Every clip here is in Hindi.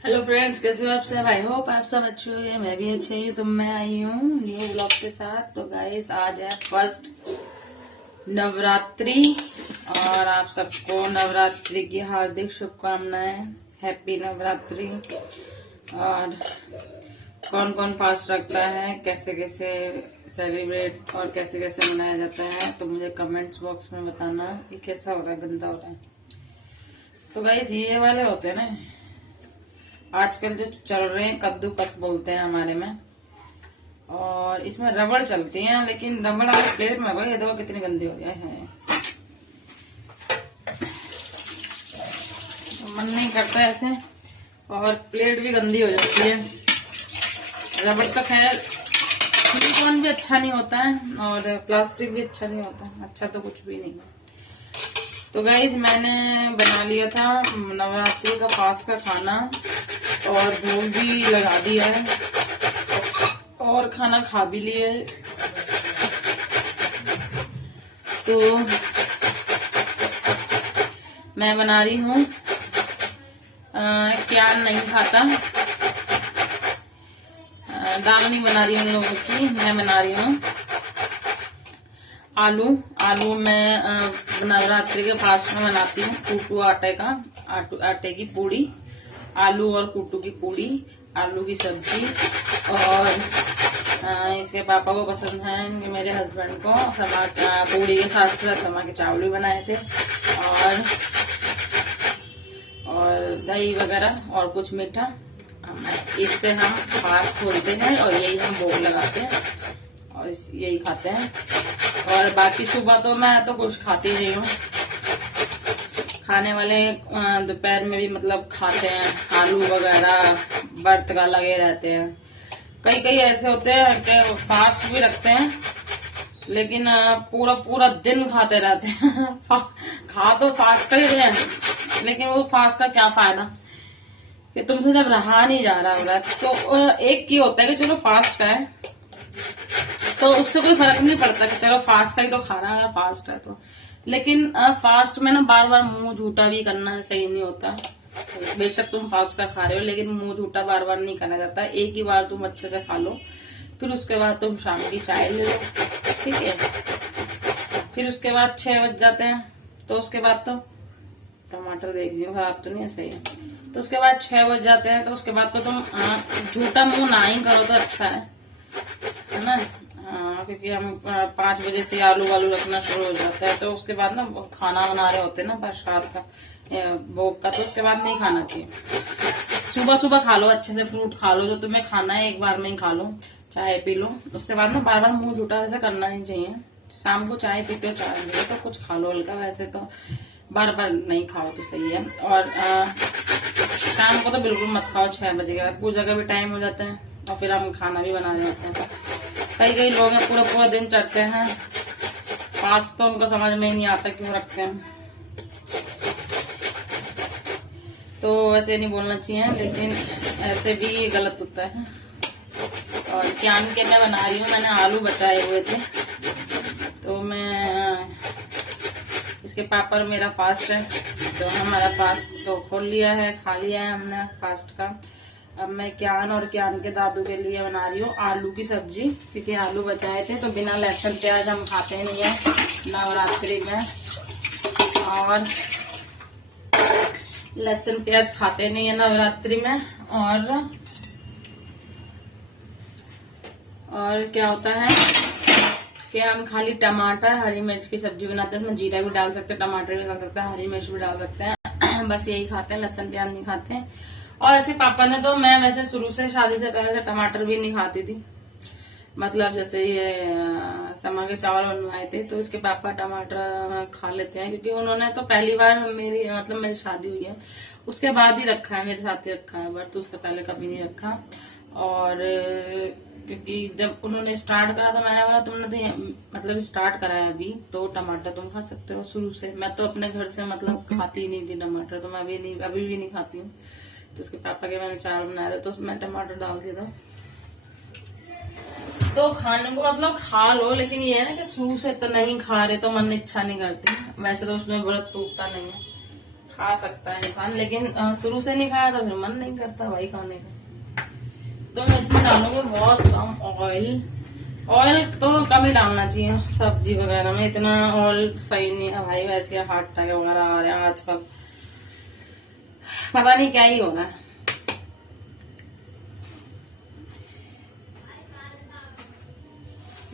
हेलो फ्रेंड्स, कैसे हो आप सब। आई होप आप सब अच्छे हो गए, मैं भी अच्छी हूँ। तो मैं आई हूँ न्यू ब्लॉग के साथ। तो गाइस, आज है फर्स्ट नवरात्रि और आप सबको नवरात्रि की हार्दिक शुभकामनाएं। हैप्पी नवरात्रि। और कौन कौन फास्ट रखता है, कैसे कैसे सेलिब्रेट और कैसे कैसे मनाया जाता है, तो मुझे कमेंट्स बॉक्स में बताना कि कैसा हो रहा है, गंदा हो रहा है। तो गाइस, ये वाले होते हैं ना आजकल जो चल रहे हैं, कद्दूकस बोलते हैं हमारे में। और इसमें रबड़ चलती है, लेकिन रबड़ अगर प्लेट में ये देखो कितनी गंदी हो जाए है। मन नहीं करता ऐसे, और प्लेट भी गंदी हो जाती है। रबड़ का खैर सिलिकॉन भी अच्छा नहीं होता है और प्लास्टिक भी अच्छा नहीं होता, अच्छा तो कुछ भी नहीं है। तो गाइस, मैंने बना लिया था नवरात्रि का फास्ट का खाना और भोग भी लगा दिया है और खाना खा भी लिए। तो मैं बना रही हूँ, क्या नहीं खाता, दाल नहीं बना रही हूँ लोगों की, मैं बना रही हूँ आलू मैं नवरात्रि के फास्ट में बनाती हूँ। कूटू आटे की पूड़ी, आलू और कूटू की पूड़ी, आलू की सब्जी। और इसके पापा को पसंद है, मेरे हस्बैंड को पूड़ी के साथ साथ समा के चावल भी बनाए थे और दही वगैरह और कुछ मीठा। इससे हम फास्ट खोलते हैं और यही हम भोग लगाते हैं और यही खाते हैं। और बाकी सुबह तो मैं तो कुछ खाती नहीं हूँ, खाने वाले दोपहर में भी मतलब खाते हैं, आलू वगैरह व्रत का लगे रहते हैं। कई कई ऐसे होते हैं कि फास्ट भी रखते हैं लेकिन पूरा पूरा दिन खाते रहते हैं खा तो फास्ट कर ही रहे हैं, लेकिन वो फास्ट का क्या फायदा कि तुमसे जब रहा नहीं जा रहा व्रत। तो एक की होता है कि चलो फास्ट का है तो उससे कोई फर्क नहीं पड़ता कि चलो फास्ट का ही तो खाना है, फास्ट है तो। लेकिन फास्ट में ना बार बार मुंह झूठा भी करना सही नहीं होता। बेशक तुम फास्ट का खा रहे हो, लेकिन मुंह झूठा बार बार नहीं करना चाहता। एक ही बार तुम अच्छे से खा लो, फिर उसके बाद तुम शाम की चाय ले लो, ठीक है। फिर उसके बाद 6 बज जाते हैं, तो उसके बाद तो टमाटर देख लीजिए खराब तो नहीं है, सही है। तो उसके बाद 6 बज जाते हैं, तो उसके बाद तो तुम झूठा मुंह ना ही करो तो अच्छा है ना। क्योंकि हम 5 बजे से आलू वालू रखना शुरू हो जाता है, तो उसके बाद ना खाना बना रहे होते हैं ना प्रसाद का, भोग का, तो उसके बाद नहीं खाना चाहिए। सुबह सुबह खा लो, अच्छे से फ्रूट खा लो, जो तुम्हें खाना है एक बार में ही खा लो, चाय पी लो। उसके बाद ना बार बार मुंह झूठा ऐसा करना नहीं चाहिए। शाम को चाय पीते हो, चाय पीते तो कुछ खा लो हल्का, वैसे तो बार बार नहीं खाओ तो सही है। और शाम को तो बिल्कुल मत खाओ 6 बजे के बाद, पूजा का भी टाइम हो जाता है और फिर हम खाना भी बना जाते हैं। कई कई लोग हैं पूरा पूरा दिन चढ़ते हैं फास्ट, तो उनको समझ में ही नहीं आता क्यों रखते हैं। तो वैसे नहीं बोलना चाहिए, लेकिन ऐसे भी गलत होता है। और ज्ञान के मैं बना रही हूँ, मैंने आलू बचाए हुए थे, तो मैं इसके पापा और मेरा फास्ट है, तो हमारा फास्ट तो खोल लिया है, खा लिया है हमने फास्ट का। अब मैं ज्ञान और ज्ञान के दादू के लिए बना रही हूँ आलू की सब्जी, क्योंकि आलू बचाए थे। तो बिना लहसुन प्याज हम खाते नहीं है नवरात्रि में, और लहसुन प्याज खाते नहीं है नवरात्रि में। और क्या होता है कि हम खाली टमाटर हरी मिर्च की सब्जी बनाते हैं, उसमें जीरा भी डाल सकते हैं, टमाटर भी डाल सकते हैं, हरी मिर्च भी डाल सकते हैं बस यही खाते हैं, लहसुन प्याज नहीं खाते हैं। और ऐसे पापा ने तो, मैं वैसे शुरू से शादी से पहले से टमाटर भी नहीं खाती थी, मतलब जैसे ये समा के चावल बनवाए थे तो इसके पापा टमाटर खा लेते हैं, क्योंकि उन्होंने तो पहली बार मेरी शादी हुई है उसके बाद ही रखा है, मेरे साथ ही रखा है, बट उससे पहले कभी नहीं रखा। और क्योंकि जब उन्होंने स्टार्ट करा तो मैंने बोला तुमने तो मतलब स्टार्ट करा है अभी, तो टमाटर तुम खा सकते हो शुरू से। मैं तो अपने घर से मतलब खाती ही नहीं थी टमाटर, तो मैं अभी भी नहीं खाती हूँ। तो उसके पापा के मैंने चावल बनाया था तो उसमें टमाटर डाल दिया था। तो खाने को मतलब खा लो, लेकिन ये है ना कि शुरू से तो नहीं खा रहे तो मन इच्छा नहीं करती। वैसे तो उसमें व्रत टूटता नहीं है, खा सकता है इंसान, लेकिन शुरू से नहीं खाया तो फिर मन नहीं करता भाई खाने का। तो मैं इसमें डालूंगी बहुत कम ऑयल। ऑयल तो कम ही डालना चाहिए सब्जी वगैरह में, इतना ऑयल सही नहीं है भाई। वैसे हार्ट अटैक वगैरह आ रहे हैं आजकल, पता नहीं क्या ही हो रहा है।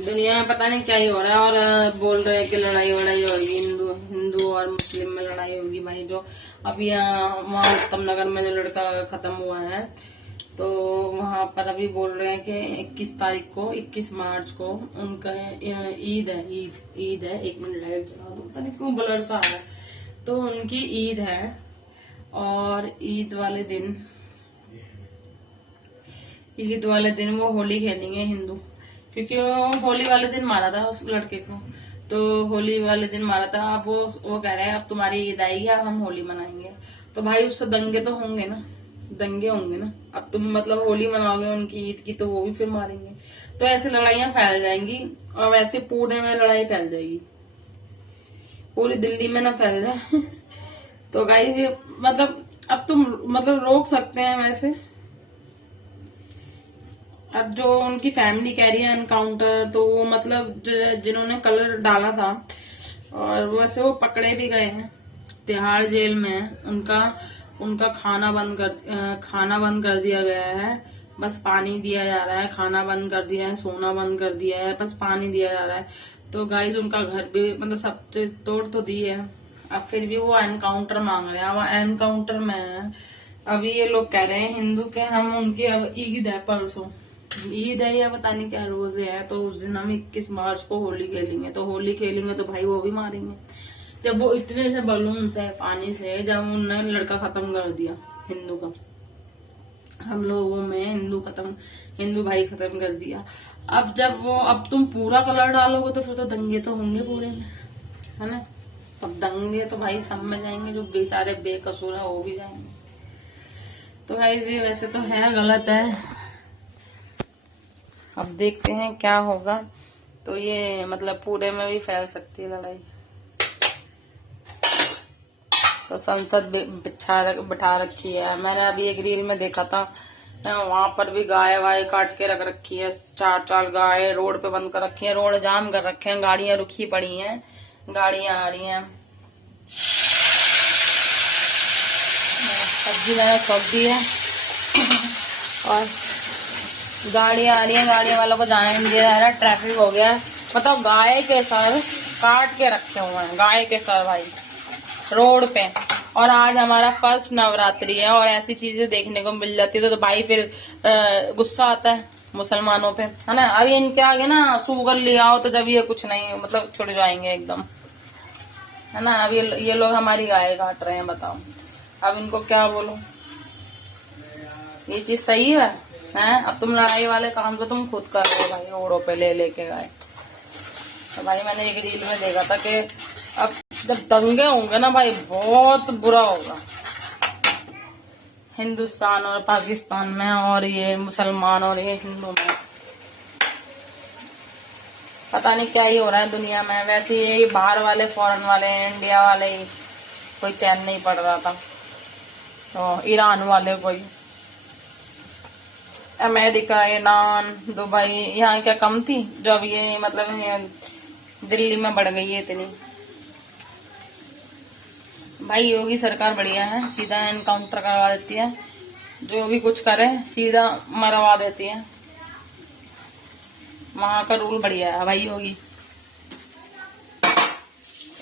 दुनिया में पता नहीं क्या ही हो रहा है। और बोल रहे हैं कि लड़ाई वड़ाई होगी, हिंदू और मुस्लिम में लड़ाई होगी भाई। जो अभी यहाँ वहाँ उत्तम नगर में जो लड़का खत्म हुआ है, तो वहां पर अभी बोल रहे हैं कि 21 तारीख को, 21 मार्च को उनका ईद है। ईद है, 1 मिनट लाइट जला दो, पता नहीं क्यों ब्लर सा आ रहा है। तो उनकी ईद है, और ईद वाले दिन वो होली खेलेंगे हिंदू, क्योंकि वो होली वाले दिन मारा था उस लड़के को। तो होली वाले दिन मारा था। अब वो कह रहे हैं अब तुम्हारी ईद आएगी, अब हम होली मनाएंगे। तो भाई उससे दंगे तो होंगे ना, दंगे होंगे ना। अब तुम मतलब होली मनाओगे उनकी ईद की, तो वो भी फिर मारेंगे। तो ऐसे लड़ाइयां फैल जाएंगी, और वैसे पुणे में लड़ाई फैल जाएगी, पूरी दिल्ली में ना फैल जाए। तो गाइस ये मतलब अब तुम मतलब रोक सकते हैं वैसे। अब जो उनकी फैमिली कह रही है एनकाउंटर, तो वो मतलब जिन्होंने कलर डाला था, और वैसे वो पकड़े भी गए हैं, तिहाड़ जेल में। उनका खाना बंद कर दिया गया है। बस पानी दिया जा रहा है, खाना बंद कर दिया है, सोना बंद कर दिया है, बस पानी दिया जा रहा है। तो गाइस उनका घर भी मतलब सब तोड़ तो दी है, अब फिर भी वो एनकाउंटर मांग रहे हैं। वो एनकाउंटर में है। अभी ये लोग कह रहे हैं हिंदू के, हम उनकी अब ईद है परसों, ईद है या पता नहीं क्या रोजे है, तो उस दिन हम 21 मार्च को होली खेलेंगे। तो होली खेलेंगे तो भाई वो भी मारेंगे। जब वो इतने से बलून से, पानी से, जब उन्होंने लड़का खत्म कर दिया हिंदू का, हम लोगों में हिंदू भाई खत्म कर दिया। अब तुम पूरा कलर डालोगे तो फिर तो दंगे तो होंगे पूरे में, है ना। अब दंगे तो भाई सब में जाएंगे, जो बेचारे बेकसूर है वो भी जाएंगे। तो गाइस ये वैसे तो है गलत है, अब देखते हैं क्या होगा। तो ये मतलब पूरे में भी फैल सकती है लड़ाई। तो संसद बिठा रखी है। मैंने अभी एक रील में देखा था, वहां पर भी गाय वाय काट के रख रखी है, 4 गाय रोड पे बंद कर रखी है, रोड जाम कर रखे हैं, गाड़ियां रुकी पड़ी हैं, गाड़ियां आ रही हैं। सब्जी मैंने छोड़ दी है, और गाड़ियां आ रही हैं, गाड़ियों वालों को जाने नहीं दिया जा रहा, ट्रैफिक हो गया है। मतलब गाय के सर काट के रखे हुए हैं, गाय के सर भाई रोड पे। और आज हमारा फर्स्ट नवरात्रि है, और ऐसी चीजें देखने को मिल जाती है तो भाई फिर गुस्सा आता है मुसलमानों पे, है ना। अभी इनके आगे ना सूगर ले आओ तो जब ये कुछ नहीं मतलब छुड़ जाएंगे एकदम, है ना। अब ये लोग हमारी गाय काट रहे हैं, बताओ अब इनको क्या बोलो। ये चीज सही है? अब तुम लड़ाई वाले काम तो तुम खुद कर रहे हो भाई, रोडों पे लेके गए। तो भाई मैंने एक रील में देखा था कि अब जब दंगे होंगे ना भाई, बहुत बुरा होगा हिंदुस्तान और पाकिस्तान में, और ये मुसलमान और ये हिंदू में। पता नहीं क्या ही हो रहा है दुनिया में। वैसे ये बाहर वाले, फॉरेन वाले, इंडिया वाले कोई चैन नहीं पड़ रहा था, तो ईरान वाले कोई, अमेरिका, ईरान, दुबई, यहाँ क्या कम थी जो अब ये मतलब दिल्ली में बढ़ गई है इतनी। भाई योगी सरकार बढ़िया है, सीधा एनकाउंटर करवा देती है, जो भी कुछ करे सीधा मरवा देती है। वहां का रूल बढ़िया है भाई योगी।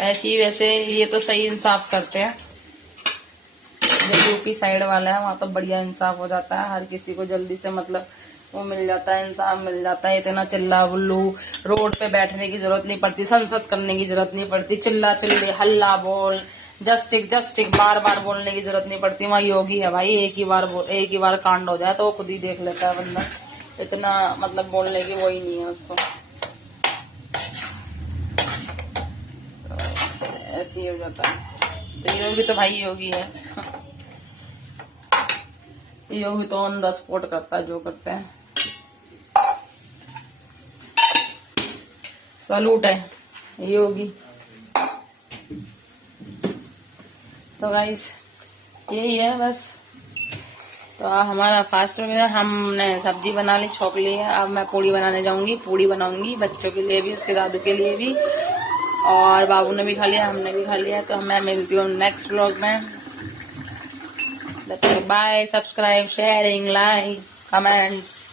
ऐसी वैसे ये तो सही इंसाफ करते हैं, जो यूपी साइड वाला है वहां तो बढ़िया इंसाफ हो जाता है, हर किसी को जल्दी से मतलब वो मिल जाता है, इंसाफ मिल जाता है। इतना चिल्ला बुल्लू रोड पे बैठने की जरूरत नहीं पड़ती, संसद करने की जरूरत नहीं पड़ती, चिल्ला चिल्ली हल्ला बोल, जस्टिक बार बार बोलने की जरूरत नहीं पड़ती। वहाँ योगी है भाई, एक ही बार कांड हो जाए तो वो खुद ही देख लेता है बंदा, इतना मतलब बोलने की वो ही नहीं है उसको। ऐसे ही हो जाता है। तो योगी तो भाई योगी है, योगी तो ऑन द स्पॉट करता है जो करते हैं। सलूट है योगी। तो गाइस यही है बस। तो हमारा फास्ट वगैरह हमने सब्जी बना ली, छोंक ली है। अब मैं पूड़ी बनाने जाऊंगी, पूड़ी बनाऊंगी बच्चों के लिए भी, उसके दादू के लिए भी, और बाबू ने भी खा लिया, हमने भी खा लिया। तो मैं मिलती हूँ नेक्स्ट ब्लॉग में। Bye, subscribe, sharing, like, comments.